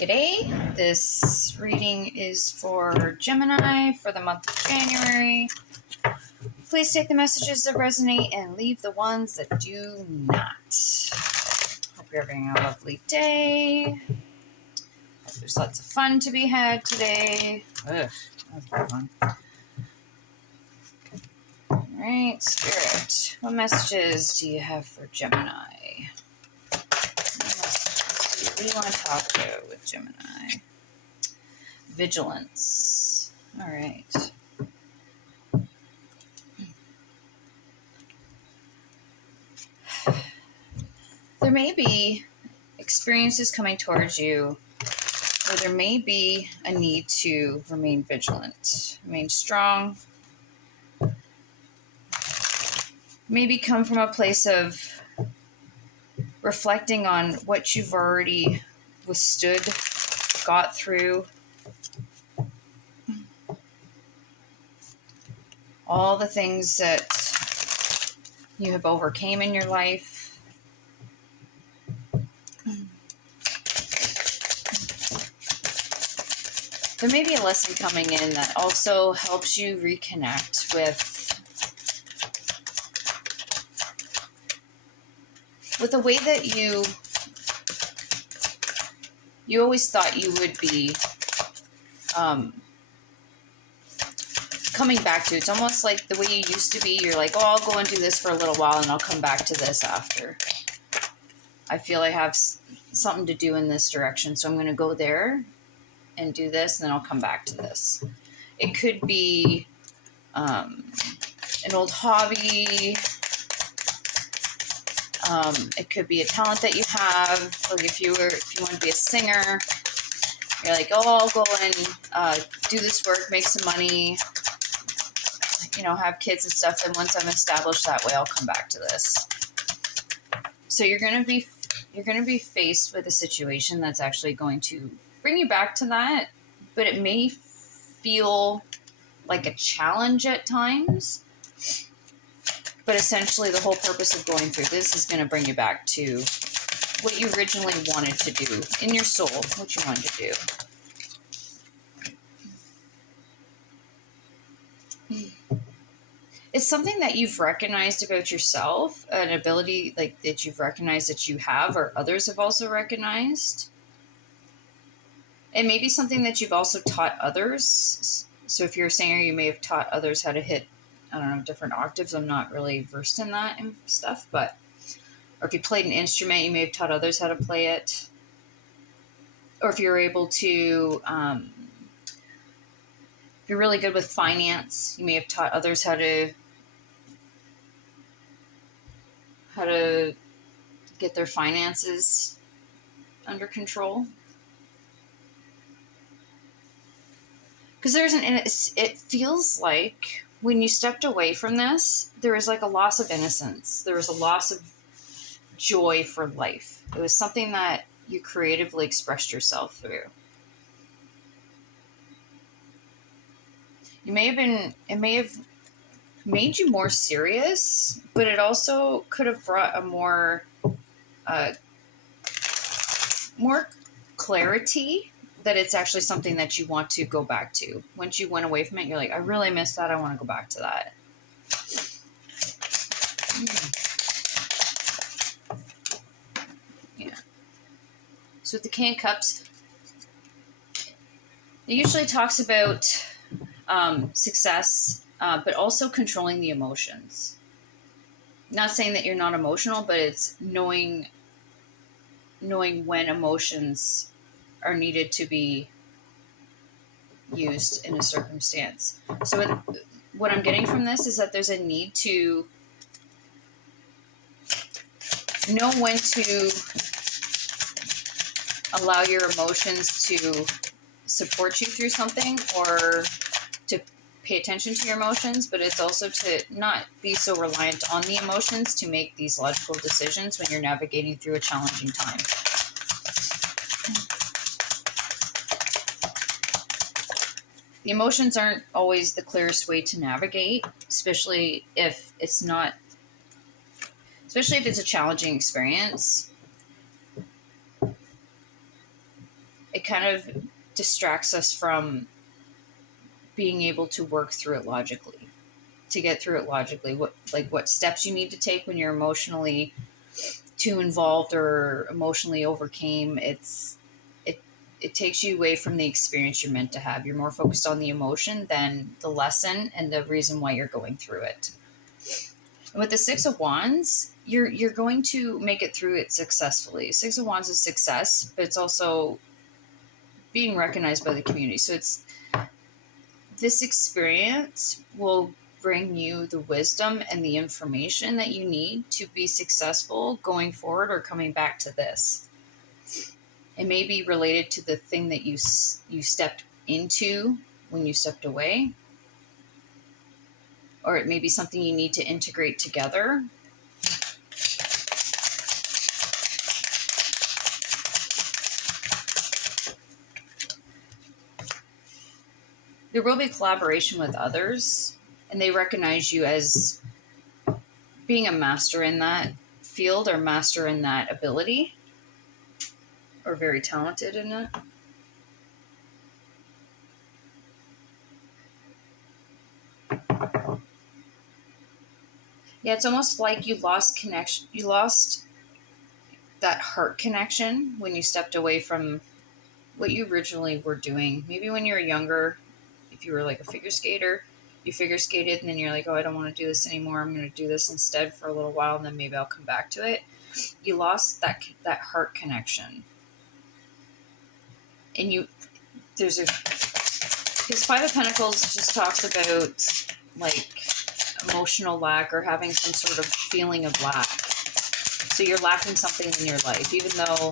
G'day, this reading is for Gemini for the month of January. Please take the messages that resonate and leave the ones that do not. Hope you're having a lovely day. Hope there's lots of fun to be had today. Ugh, that's a bad one. Alright, Spirit, what messages do you have for Gemini? What do you want to talk about with Gemini? Vigilance. All right. There may be experiences coming towards you where there may be a need to remain vigilant, remain strong. Maybe come from a place of reflecting on what you've already withstood, got through, all the things that you have overcame in your life. There may be a lesson coming in that also helps you reconnect with a way that you always thought you would be coming back to. It's almost like the way you used to be. You're like, oh, I'll go and do this for a little while and I'll come back to this after. I feel I have something to do in this direction, so I'm going to go there and do this, and then I'll come back to this. It could be an old hobby. It could be a talent that you have. Like if you want to be a singer, you're like, oh, I'll go and do this work, make some money, have kids and stuff. And once I'm established that way, I'll come back to this. So you're going to be faced with a situation that's actually going to bring you back to that, but it may feel like a challenge at times. But essentially, the whole purpose of going through this is going to bring you back to what you originally wanted to do in your soul, what you wanted to do. It's something that you've recognized about yourself, an ability like that you've recognized that you have, or others have also recognized. It may be something that you've also taught others. So if you're a singer, you may have taught others how to hit, different octaves. I'm not really versed in that and stuff, or if you played an instrument, you may have taught others how to play it. Or if you're able to, if you're really good with finance, you may have taught others how to get their finances under control. Because it feels like when you stepped away from this, there was like a loss of innocence. There was a loss of joy for life. It was something that you creatively expressed yourself through. It may have made you more serious, but it also could have brought a more clarity that it's actually something that you want to go back to. Once you went away from it, you're like, I really miss that. I want to go back to that. Yeah. So with the King of Cups, it usually talks about success, but also controlling the emotions. Not saying that you're not emotional, but it's knowing when emotions are needed to be used in a circumstance. So what I'm getting from this is that there's a need to know when to allow your emotions to support you through something, or to pay attention to your emotions, but it's also to not be so reliant on the emotions to make these logical decisions when you're navigating through a challenging time. The emotions aren't always the clearest way to navigate, especially if it's a challenging experience. It kind of distracts us from being able to work through it logically, to get through it logically. What steps you need to take when you're emotionally too involved or emotionally overcame. It takes you away from the experience you're meant to have. You're more focused on the emotion than the lesson and the reason why you're going through it. And with the Six of Wands, you're going to make it through it successfully. Six of Wands is success, but it's also being recognized by the community. So it's this experience will bring you the wisdom and the information that you need to be successful going forward or coming back to this. It may be related to the thing that you stepped into when you stepped away, or it may be something you need to integrate together. There will be collaboration with others, and they recognize you as being a master in that field or master in that ability, or very talented in it. Yeah, it's almost like you lost connection. You lost that heart connection when you stepped away from what you originally were doing. Maybe when you were younger, if you were like a figure skater, you figure skated and then you're like, oh, I don't want to do this anymore. I'm going to do this instead for a little while and then maybe I'll come back to it. You lost that heart connection. And because Five of Pentacles just talks about like emotional lack or having some sort of feeling of lack. So you're lacking something in your life, even though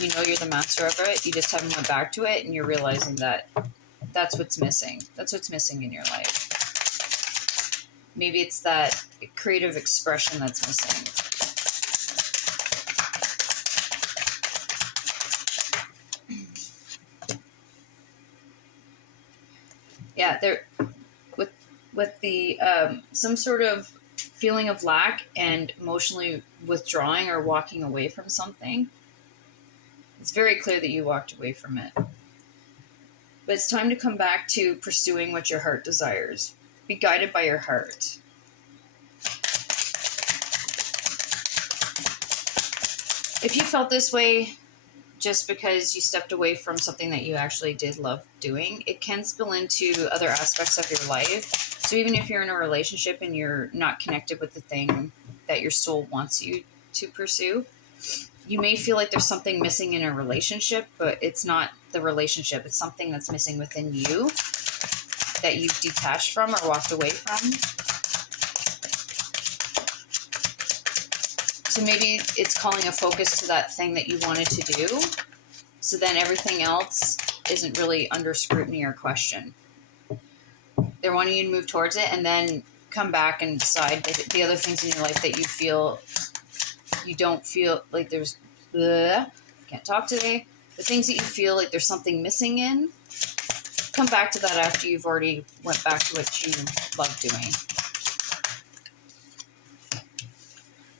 you know you're the master of it, you just haven't went back to it and you're realizing that that's what's missing. That's what's missing in your life. Maybe it's that creative expression that's missing. Yeah, there with the some sort of feeling of lack and emotionally withdrawing or walking away from something. It's very clear that you walked away from it. But it's time to come back to pursuing what your heart desires. Be guided by your heart. If you felt this way just because you stepped away from something that you actually did love doing, it can spill into other aspects of your life. So even if you're in a relationship and you're not connected with the thing that your soul wants you to pursue, you may feel like there's something missing in a relationship, but it's not the relationship. It's something that's missing within you that you've detached from or walked away from. So maybe it's calling a focus to that thing that you wanted to do. So then everything else isn't really under scrutiny or question. They're wanting you to move towards it and then come back and decide the other things in your life that you don't feel like there's, can't talk today. The things that you feel like there's something missing in, come back to that after you've already went back to what you love doing.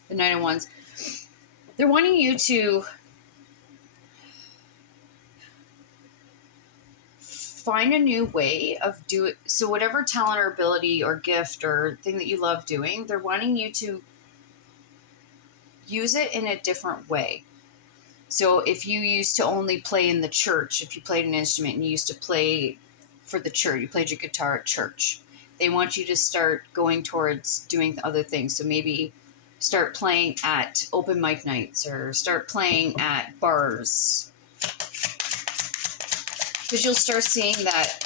The Knight of Wands. They're wanting you to find a new way of doing. So whatever talent or ability or gift or thing that you love doing, they're wanting you to use it in a different way. So if you used to only play in the church, if you played an instrument and you used to play for the church, you played your guitar at church, they want you to start going towards doing other things. So maybe start playing at open mic nights or start playing at bars. Because you'll start seeing that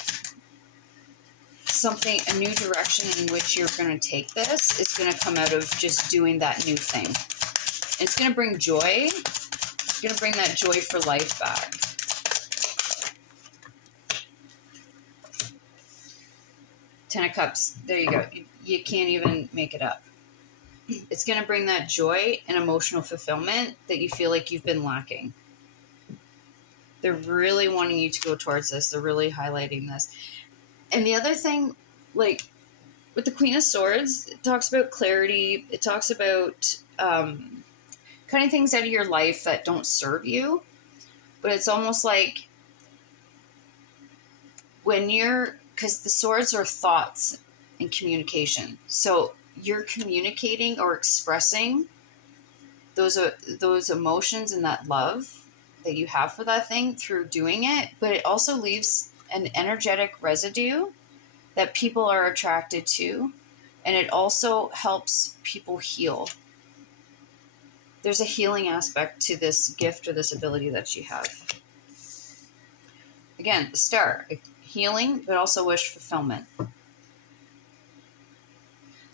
a new direction in which you're going to take this is going to come out of just doing that new thing. And it's going to bring joy. It's going to bring that joy for life back. Ten of Cups. There you go. You can't even make it up. It's going to bring that joy and emotional fulfillment that you feel like you've been lacking. They're really wanting you to go towards this. They're really highlighting this. And the other thing, like with the Queen of Swords, it talks about clarity. It talks about cutting things out of your life that don't serve you. But it's almost like because the swords are thoughts and communication. So you're communicating or expressing those emotions and that love that you have for that thing through doing it, but it also leaves an energetic residue that people are attracted to, and it also helps people heal. There's a healing aspect to this gift or this ability that you have. Again, the star, healing, but also wish fulfillment.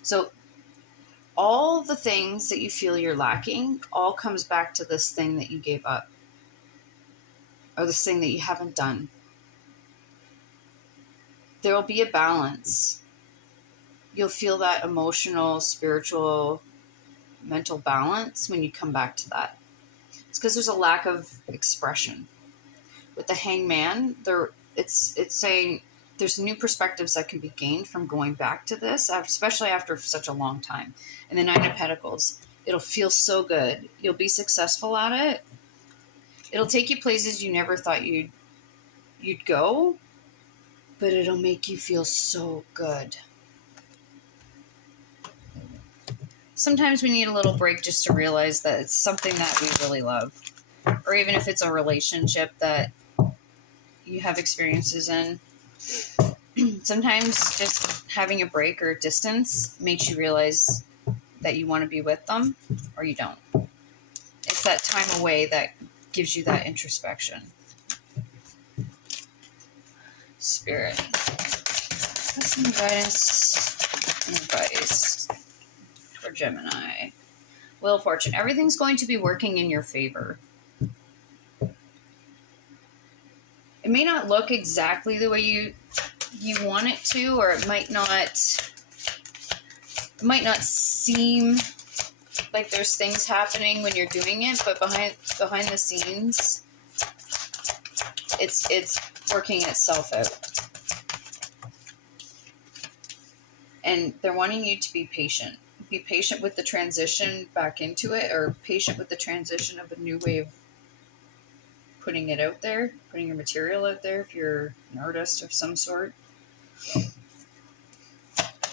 So all the things that you feel you're lacking all comes back to this thing that you gave up, or this thing that you haven't done. There will be a balance. You'll feel that emotional, spiritual, mental balance when you come back to that. It's because there's a lack of expression. With the hangman, it's saying there's new perspectives that can be gained from going back to this, especially after such a long time. And the Nine of Pentacles, it'll feel so good. You'll be successful at it. It'll take you places you never thought you'd go, but it'll make you feel so good. Sometimes we need a little break just to realize that it's something that we really love. Or even if it's a relationship that you have experiences in. Sometimes just having a break or a distance makes you realize that you want to be with them or you don't. It's that time away that gives you that introspection. Spirit. What's some guidance and advice for Gemini? Wheel of Fortune. Everything's going to be working in your favor. It may not look exactly the way you want it to, or it might not seem like there's things happening when you're doing it, but behind the scenes, it's working itself out. And they're wanting you to be patient. Be patient with the transition back into it, or patient with the transition of a new way of putting it out there, putting your material out there if you're an artist of some sort.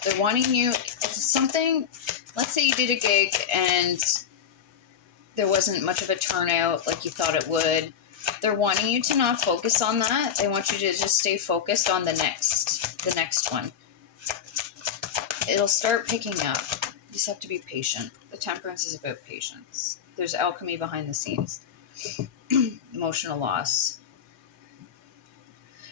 They're wanting you, if it's something, let's say you did a gig and there wasn't much of a turnout like you thought it would. They're wanting you to not focus on that. They want you to just stay focused on the next one. It'll start picking up. You just have to be patient. The Temperance is about patience. There's alchemy behind the scenes. Emotional loss.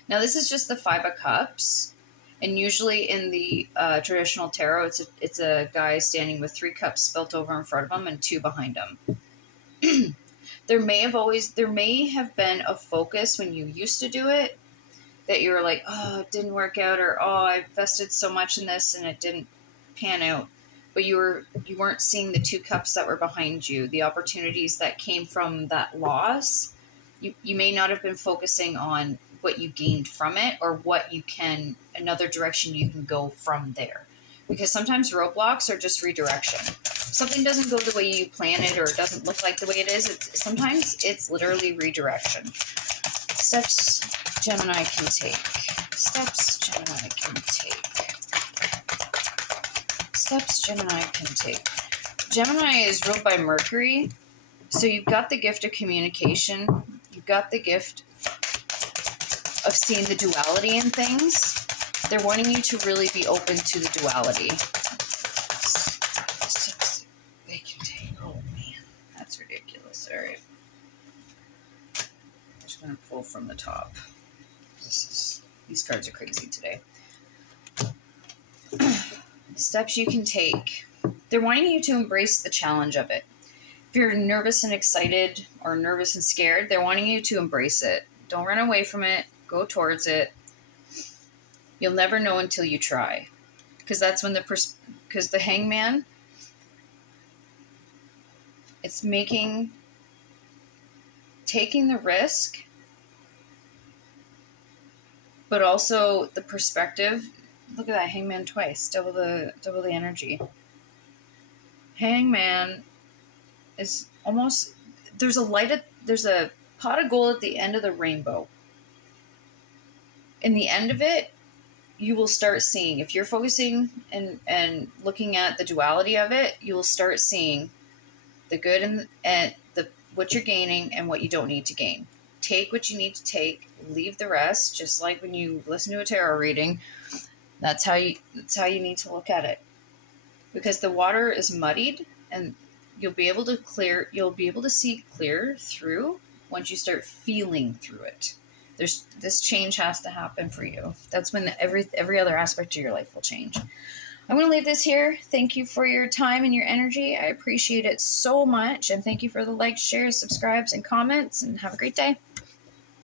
Now this is just the Five of Cups, and usually in the traditional tarot, it's a guy standing with 3 cups spilt over in front of him and 2 behind him. There may have been a focus when you used to do it that you were like, oh, it didn't work out, or oh, I invested so much in this and it didn't pan out. But you weren't seeing the 2 cups that were behind you, the opportunities that came from that loss. You may not have been focusing on what you gained from it, or another direction you can go from there. Because sometimes roadblocks are just redirection. If something doesn't go the way you plan it, or it doesn't look like the way it is, sometimes it's literally redirection. Steps Gemini can take. Steps Gemini can take. Steps Gemini can take. Gemini is ruled by Mercury, so you've got the gift of communication. You've got the gift of seeing the duality in things. They're wanting you to really be open to the duality. Steps they can take. Oh man, that's ridiculous. All right. I'm just going to pull from the top. These cards are crazy today. Steps you can take. They're wanting you to embrace the challenge of it. If you're nervous and excited, or nervous and scared, they're wanting you to embrace it. Don't run away from it. Go towards it. You'll never know until you try. Because that's when because the Hangman, it's taking the risk, but also the perspective. Look at that, Hangman twice, double the energy. Hangman is almost, there's a pot of gold at the end of the rainbow. in the end of it, you will start seeing, if you're focusing and looking at the duality of it, you will start seeing the good and the what you're gaining and what you don't need to gain. Take what you need to take, leave the rest. Just like when you listen to a tarot reading, that's how you need to look at it, because the water is muddied, and you'll be able to see clear through once you start feeling through it. This change has to happen for you. That's when every other aspect of your life will change. I'm going to leave this here. Thank you for your time and your energy. I appreciate it so much. And thank you for the likes, shares, subscribes, and comments. And have a great day.